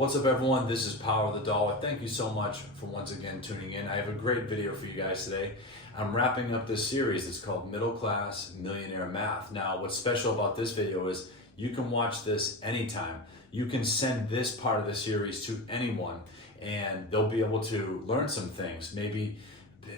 What's up, everyone? This is Power of the Dollar. Thank you so much for once again tuning in. I have a great video for you guys today. I'm wrapping up this series. It's called Middle Class Millionaire Math. Now, what's special about this video is you can watch this anytime. You can send this part of the series to anyone and they'll be able to learn some things. Maybe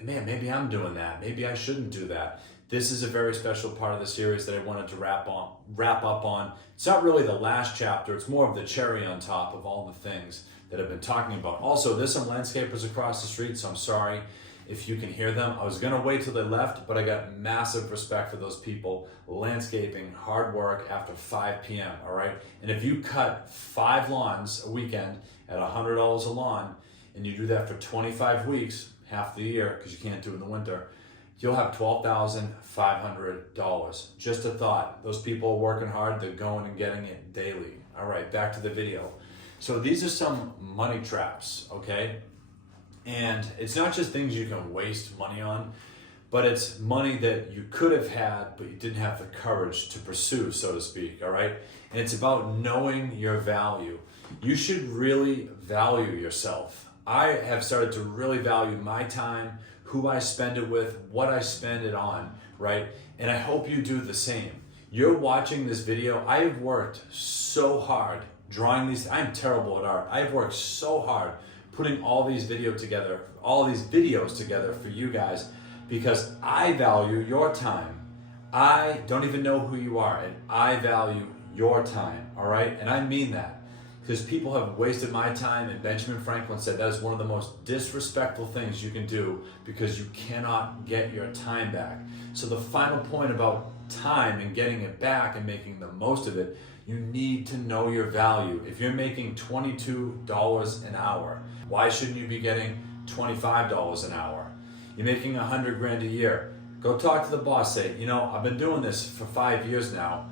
I'm doing that. Maybe I shouldn't do that. This is a very special part of the series that I wanted to wrap up on. It's not really the last chapter, it's more of the cherry on top of all the things that I've been talking about. Also, there's some landscapers across the street, so I'm sorry if you can hear them. I was gonna wait till they left, but I got massive respect for those people landscaping, hard work after 5 p.m., all right? And if you cut 5 lawns a weekend at $100 a lawn, and you do that for 25 weeks, half the year, because you can't do it in the winter, you'll have $12,500. Just a thought. Those people are working hard. They're going and getting it daily. All right, back to the video. So these are some money traps, okay? And it's not just things you can waste money on, but it's money that you could have had, but you didn't have the courage to pursue, so to speak, all right? And it's about knowing your value. You should really value yourself. I have started to really value my time, who I spend it with, what I spend it on, right? And I hope you do the same. You're watching this video. I have worked so hard drawing these. I'm terrible at art. I've worked so hard putting all these videos together for you guys because I value your time. I don't even know who you are, and I value your time, all right? And I mean that. Because people have wasted my time, and Benjamin Franklin said that is one of the most disrespectful things you can do because you cannot get your time back. So the final point about time and getting it back and making the most of it, you need to know your value. If you're making $22 an hour, why shouldn't you be getting $25 an hour? You're making 100 grand a year. Go talk to the boss, say, you know, I've been doing this for 5 years now.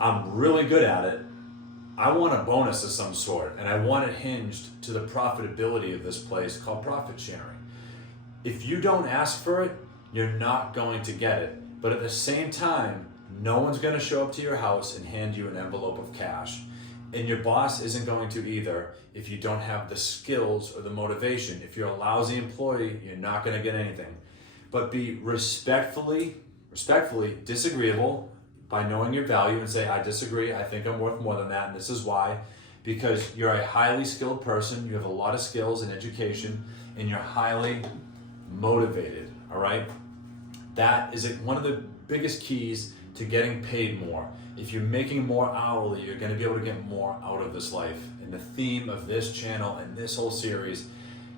I'm really good at it. I want a bonus of some sort, and I want it hinged to the profitability of this place called profit sharing. If you don't ask for it, you're not going to get it. But at the same time, no one's going to show up to your house and hand you an envelope of cash. And your boss isn't going to either if you don't have the skills or the motivation. If you're a lousy employee, you're not going to get anything. But be respectfully disagreeable by knowing your value and say, I disagree, I think I'm worth more than that, and this is why. Because you're a highly skilled person, you have a lot of skills and education, and you're highly motivated, all right? That is one of the biggest keys to getting paid more. If you're making more hourly, you're gonna be able to get more out of this life. And the theme of this channel and this whole series,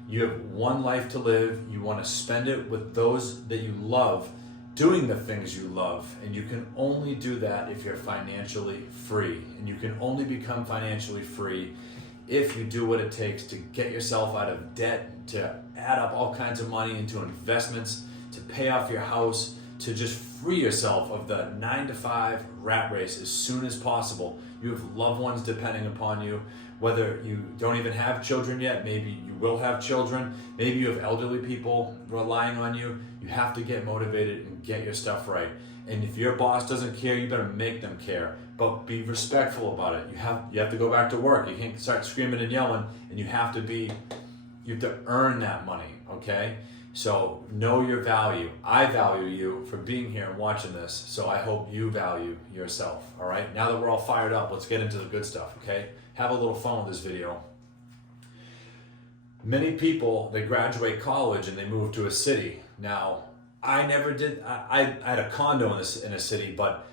you have one life to live, you wanna spend it with those that you love, doing the things you love, and you can only do that if you're financially free. And you can only become financially free if you do what it takes to get yourself out of debt, to add up all kinds of money into investments, to pay off your house, to just free yourself of the 9-to-5 rat race as soon as possible. You have loved ones depending upon you, whether you don't even have children yet, maybe you will have children, maybe you have elderly people relying on you. You have to get motivated and get your stuff right. And if your boss doesn't care, you better make them care. But be respectful about it. You have to go back to work. You can't start screaming and yelling, and you have to earn that money, okay? So know your value. I value you for being here and watching this, so I hope you value yourself, all right? Now that we're all fired up, let's get into the good stuff, okay? Have a little fun with this video. Many people, they graduate college and they move to a city. Now, I never did. I had a condo in a city, but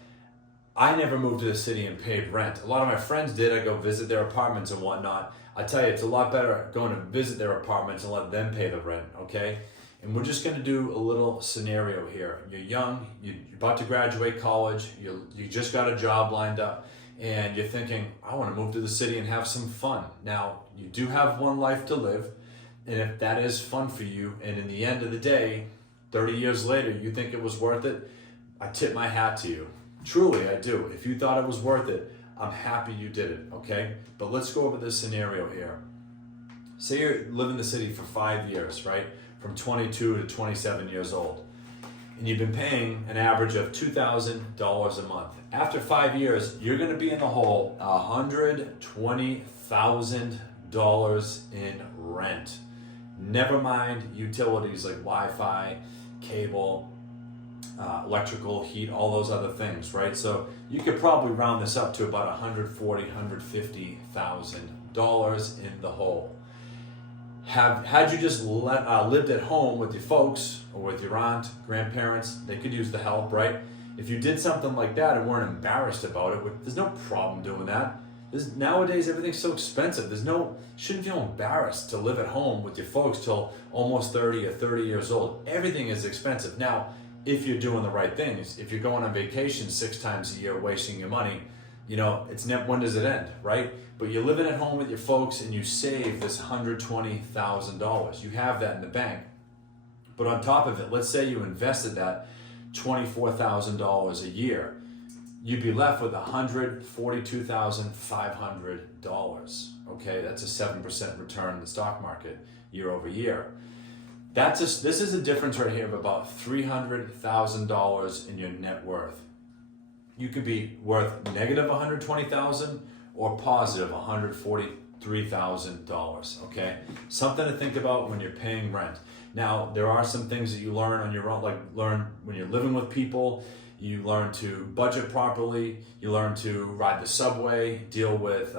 I never moved to the city and paid rent. A lot of my friends did. I go visit their apartments and whatnot. I tell you, it's a lot better going to visit their apartments and let them pay the rent, okay? And we're just gonna do a little scenario here. You're young, you're about to graduate college, you just got a job lined up, and you're thinking, I wanna move to the city and have some fun. Now, you do have one life to live, and if that is fun for you, and in the end of the day, 30 years later, you think it was worth it, I tip my hat to you. Truly, I do. If you thought it was worth it, I'm happy you did it, okay? But let's go over this scenario here. Say you live in the city for 5 years, right? From 22 to 27 years old. And you've been paying an average of $2,000 a month. After 5 years, you're gonna be in the hole $120,000 in rent. Never mind utilities like Wi-Fi, cable, electrical, heat, all those other things, right? So you could probably round this up to about $140,000, $150,000 in the hole. Had you just lived at home with your folks or with your aunt, grandparents, they could use the help, right? If you did something like that and weren't embarrassed about it, there's no problem doing that. Nowadays, everything's so expensive. Shouldn't feel embarrassed to live at home with your folks till almost 30 or 30 years old. Everything is expensive. Now, if you're doing the right things, if you're going on vacation 6 times a year, wasting your money, when does it end, right? But you're living at home with your folks and you save this $120,000. You have that in the bank. But on top of it, let's say you invested that $24,000 a year. You'd be left with $142,500. Okay, that's a 7% return in the stock market year over year. This is a difference right here of about $300,000 in your net worth. You could be worth negative $120,000 or positive $143,000. Okay, something to think about when you're paying rent. Now, there are some things that you learn on your own, like learn when you're living with people. You learn to budget properly. You learn to ride the subway, deal with,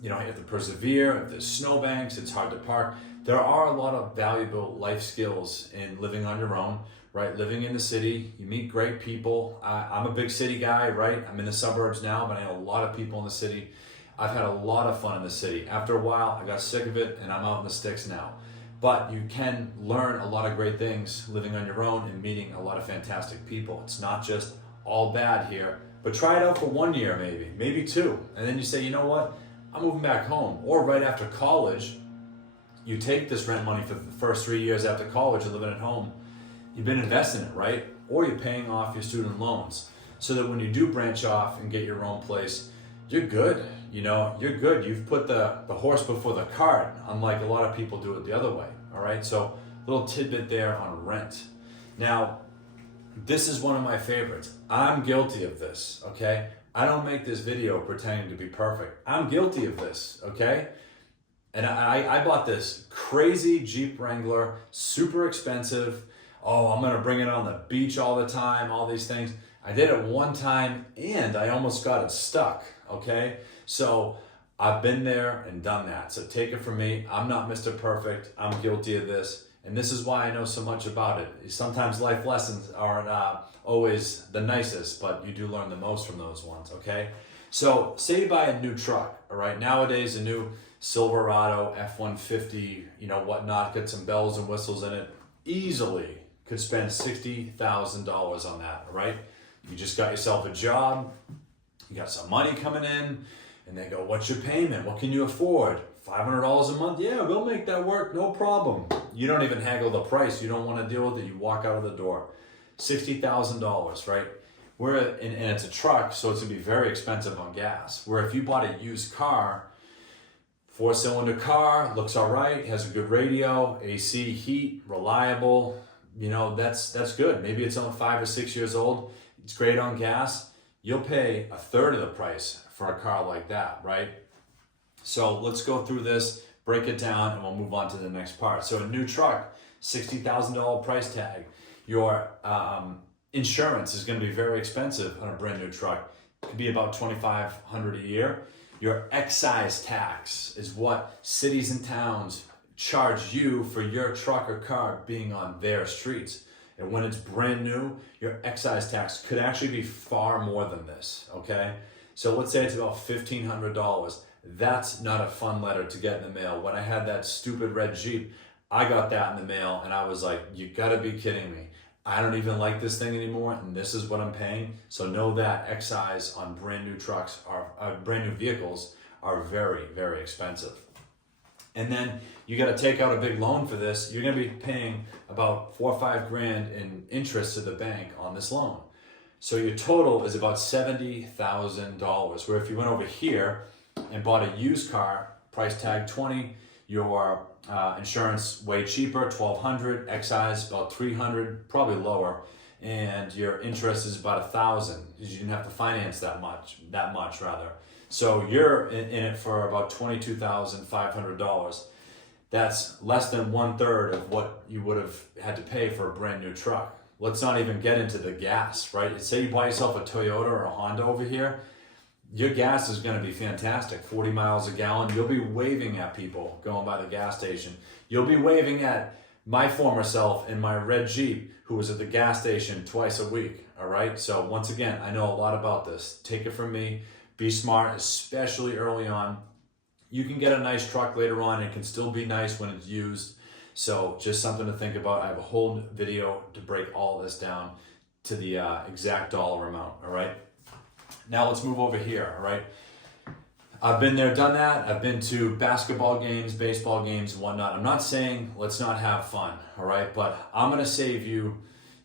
you have to persevere. If there's snowbanks, it's hard to park. There are a lot of valuable life skills in living on your own, right? Living in the city, you meet great people. I'm a big city guy, right? I'm in the suburbs now, but I know a lot of people in the city. I've had a lot of fun in the city. After a while, I got sick of it and I'm out in the sticks now. But you can learn a lot of great things living on your own and meeting a lot of fantastic people. It's not just all bad here, but try it out for 1 year maybe 2. And then you say, you know what? I'm moving back home. Or right after college, you take this rent money for the first 3 years after college and living at home. You've been investing it, right? Or you're paying off your student loans so that when you do branch off and get your own place, you're good. You're good. You've put the horse before the cart, unlike a lot of people do it the other way. All right. So little tidbit there on rent. Now, this is one of my favorites. I'm guilty of this. Okay. I don't make this video pretending to be perfect. I'm guilty of this. Okay. And I bought this crazy Jeep Wrangler, super expensive. Oh, I'm going to bring it on the beach all the time, all these things. I did it one time and I almost got it stuck. Okay. So I've been there and done that. So take it from me. I'm not Mr. Perfect. I'm guilty of this. And this is why I know so much about it. Sometimes life lessons aren't always the nicest, but you do learn the most from those ones, okay? So say you buy a new truck, all right? Nowadays, a new Silverado, F-150, whatnot, get some bells and whistles in it, easily could spend $60,000 on that, all right? You just got yourself a job, you got some money coming in, and they go, what's your payment? What can you afford? $500 a month? Yeah, we'll make that work, no problem. You don't even haggle the price. You don't want to deal with it. You walk out of the door. $60,000, right? And it's a truck, so it's going to be very expensive on gas. Where if you bought a used car, 4-cylinder car, looks all right, has a good radio, AC, heat, reliable, that's good. Maybe it's only 5 or 6 years old. It's great on gas. You'll pay a third of the price for a car like that, right? So let's go through this, break it down, and we'll move on to the next part. So a new truck, $60,000 price tag. Your insurance is going to be very expensive on a brand new truck. It could be about $2,500 a year. Your excise tax is what cities and towns charge you for your truck or car being on their streets. And when it's brand new, your excise tax could actually be far more than this, okay? So let's say it's about $1,500. That's not a fun letter to get in the mail. When I had that stupid red Jeep, I got that in the mail and I was like, you gotta be kidding me. I don't even like this thing anymore and this is what I'm paying. So know that excise on brand new trucks, brand new vehicles are very, very expensive. And then you gotta take out a big loan for this. You're gonna be paying about $4 or $5 grand in interest to the bank on this loan. So your total is about $70,000, where if you went over here and bought a used car, price tag 20, your insurance way cheaper, $1,200, excise about $300, probably lower, and your interest is about $1,000 because you didn't have to finance that much rather. So you're in it for about $22,500. That's less than 1/3 of what you would have had to pay for a brand new truck. Let's not even get into the gas, right? Say you buy yourself a Toyota or a Honda over here, your gas is going to be fantastic, 40 miles a gallon. You'll be waving at people going by the gas station. You'll be waving at my former self in my red Jeep who was at the gas station twice a week, all right? So once again, I know a lot about this. Take it from me. Be smart, especially early on. You can get a nice truck later on. It can still be nice when it's used. So just something to think about. I have a whole video to break all this down to the exact dollar amount, all right? Now let's move over here, all right? I've been there, done that. I've been to basketball games, baseball games, and whatnot. I'm not saying let's not have fun, all right? But I'm gonna save you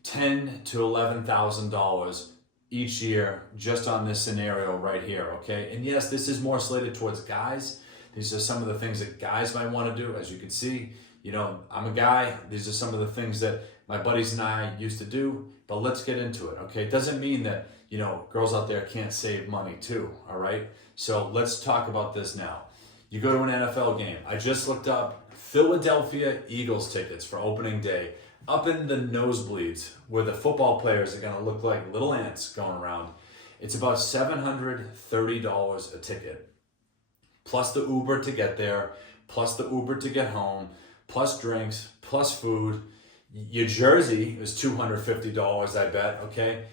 $10,000 to $11,000 each year just on this scenario right here, okay? And yes, this is more slated towards guys. These are some of the things that guys might want to do. As you can see, you know, I'm a guy. These are some of the things that my buddies and I used to do, but let's get into it, okay? It doesn't mean that, you know, girls out there can't save money too, all right? So let's talk about this now. You go to an NFL game. I just looked up Philadelphia Eagles tickets for opening day, up in the nosebleeds where the football players are gonna look like little ants going around. It's about $730 a ticket, plus the Uber to get there, plus the Uber to get home, plus drinks, plus food. Your jersey is $250, I bet, okay?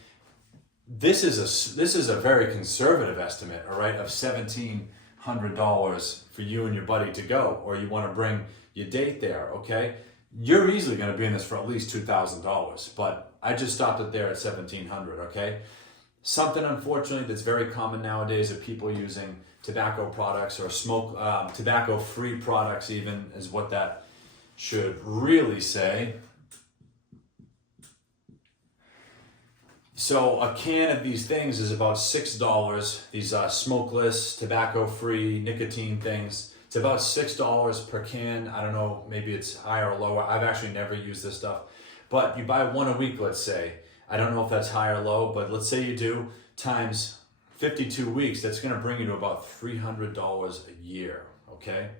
This is a very conservative estimate, all right, of $1,700 for you and your buddy to go, or you want to bring your date there, okay? You're easily going to be in this for at least $2,000, but I just stopped it there at $1,700, okay? Something, unfortunately, that's very common nowadays are people using tobacco products or tobacco-free products even is what that should really say. So a can of these things is about $6. These smokeless, tobacco-free, nicotine things. It's about $6 per can. I don't know, maybe it's higher or lower. I've actually never used this stuff. But you buy one a week, let's say. I don't know if that's high or low, but let's say you do, times 52 weeks, that's gonna bring you to about $300 a year, okay?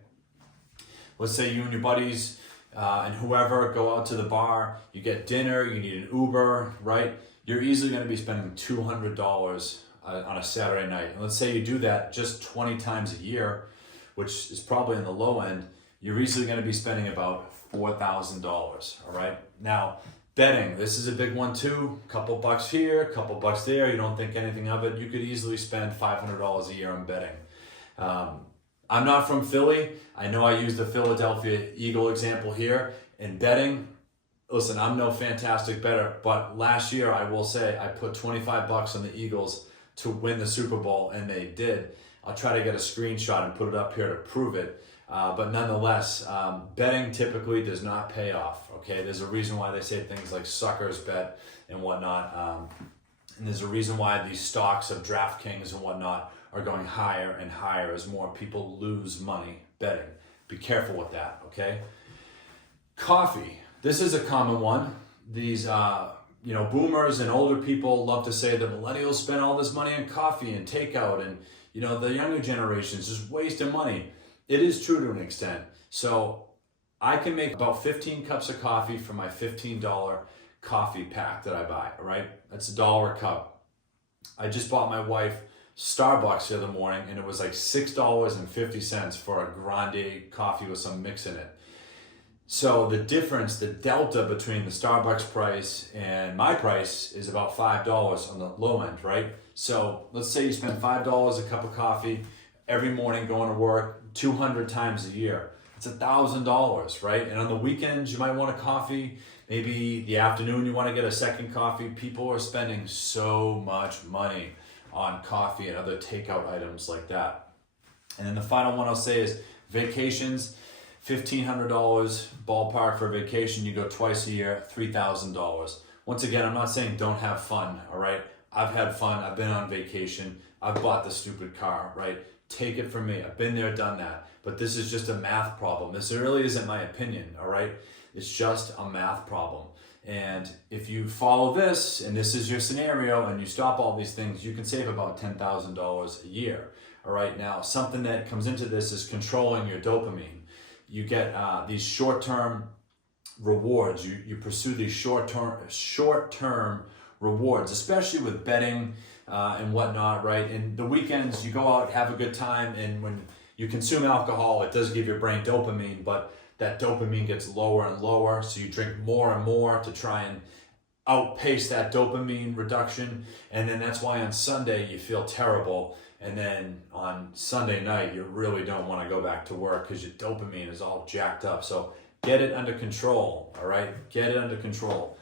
Let's say you and your buddies and whoever go out to the bar, you get dinner, you need an Uber, right? You're easily gonna be spending $200 on a Saturday night. And let's say you do that just 20 times a year, which is probably in the low end, you're easily gonna be spending about $4,000, all right? Now, betting, this is a big one too. Couple bucks here, couple bucks there, you don't think anything of it. You could easily spend $500 a year on betting. I'm not from Philly. I know I used the Philadelphia Eagle example here. In betting, listen, I'm no fantastic bettor, but last year I will say I put 25 bucks on the Eagles to win the Super Bowl, and they did. I'll try to get a screenshot and put it up here to prove it. But nonetheless, betting typically does not pay off, okay? There's a reason why they say things like suckers bet and whatnot. And there's a reason why these stocks of DraftKings and whatnot are going higher and higher as more people lose money betting. Be careful with that, okay? Coffee. This is a common one. These, boomers and older people love to say that millennials spend all this money on coffee and takeout, and, the younger generations just wasting money. It is true to an extent. So I can make about 15 cups of coffee for my $15 coffee pack that I buy, all right? That's $1 a cup. I just bought my wife Starbucks the other morning, and it was like $6.50 for a grande coffee with some mix in it. So the difference, the delta between the Starbucks price and my price is about $5 on the low end, right? So let's say you spend $5 a cup of coffee every morning going to work 200 times a year. It's $1,000, right? And on the weekends, you might want a coffee. Maybe the afternoon, you want to get a second coffee. People are spending so much money on coffee and other takeout items like that. And then the final one I'll say is vacations. $1,500 ballpark for a vacation. You go twice a year, $3,000. Once again, I'm not saying don't have fun, all right? I've had fun. I've been on vacation. I've bought the stupid car, right? Take it from me. I've been there, done that. But this is just a math problem. This really isn't my opinion, all right? It's just a math problem. And if you follow this, and this is your scenario, and you stop all these things, you can save about $10,000 a year. All right, now something that comes into this is controlling your dopamine. You get these short-term rewards. You pursue these short-term rewards, especially with betting and whatnot, right? And the weekends, you go out, have a good time, and when you consume alcohol, it does give your brain dopamine, but that dopamine gets lower and lower, so you drink more and more to try and outpace that dopamine reduction, and then that's why on Sunday you feel terrible, and then on Sunday night you really don't want to go back to work because your dopamine is all jacked up. So get it under control, all right? Get it under control.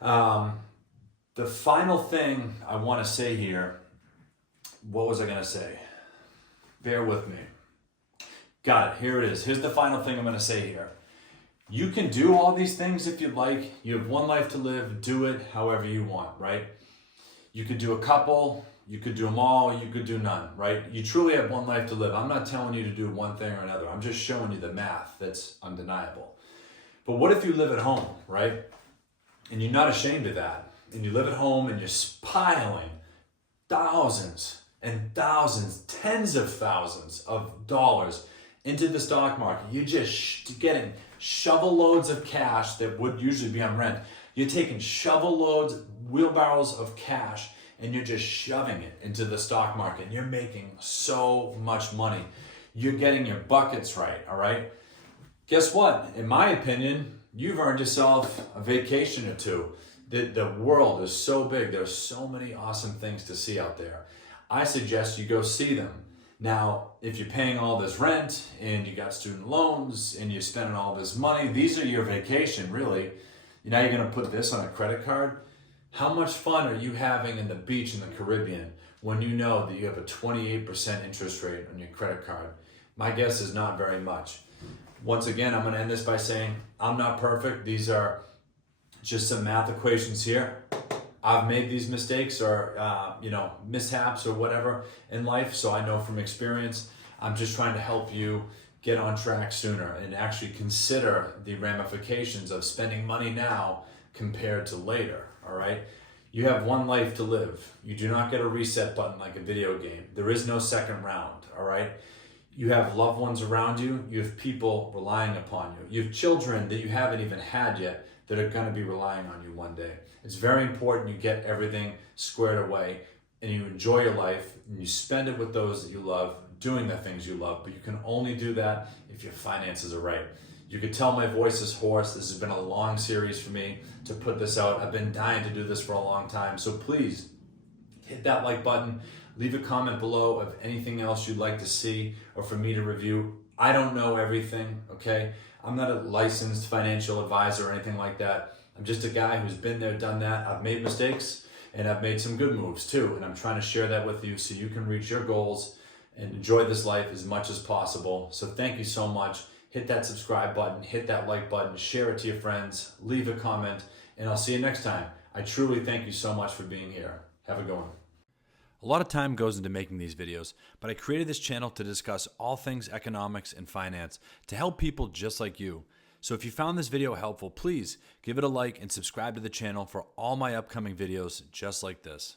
The final thing I want to say here, what was I going to say? Bear with me. Got it, here it is. Here's the final thing I'm going to say here. You can do all these things if you'd like. You have one life to live. Do it however you want, right? You could do a couple. You could do them all. You could do none, right? You truly have one life to live. I'm not telling you to do one thing or another. I'm just showing you the math that's undeniable. But what if you live at home, right? And you're not ashamed of that. And you live at home and you're piling thousands and thousands, tens of thousands of dollars into the stock market. You're just getting shovel loads of cash that would usually be on rent. You're taking shovel loads, wheelbarrows of cash, and you're just shoving it into the stock market. You're making so much money. You're getting your buckets right, all right? Guess what? In my opinion, you've earned yourself a vacation or two. The world is so big. There's so many awesome things to see out there. I suggest you go see them. Now, if you're paying all this rent and you got student loans and you're spending all this money, these are your vacation, really. Now you're going to put this on a credit card. How much fun are you having in the beach in the Caribbean when you know that you have a 28% interest rate on your credit card? My guess is not very much. Once again, I'm going to end this by saying I'm not perfect. These are just some math equations here. I've made these mistakes or mishaps or whatever in life, so I know from experience. I'm just trying to help you get on track sooner and actually consider the ramifications of spending money now compared to later, all right? You have one life to live. You do not get a reset button like a video game. There is no second round, all right? You have loved ones around you. You have people relying upon you. You have children that you haven't even had yet that are going to be relying on you one day. It's very important you get everything squared away and you enjoy your life and you spend it with those that you love, doing the things you love, but you can only do that if your finances are right. You could tell my voice is hoarse. This has been a long series for me to put this out. I've been dying to do this for a long time. So please hit that like button. Leave a comment below of anything else you'd like to see or for me to review. I don't know everything, okay? I'm not a licensed financial advisor or anything like that. I'm just a guy who's been there, done that. I've made mistakes and I've made some good moves too. And I'm trying to share that with you so you can reach your goals and enjoy this life as much as possible. So thank you so much. Hit that subscribe button, hit that like button, share it to your friends, leave a comment, and I'll see you next time. I truly thank you so much for being here. Have a good one. A lot of time goes into making these videos, but I created this channel to discuss all things economics and finance to help people just like you. So if you found this video helpful, please give it a like and subscribe to the channel for all my upcoming videos just like this.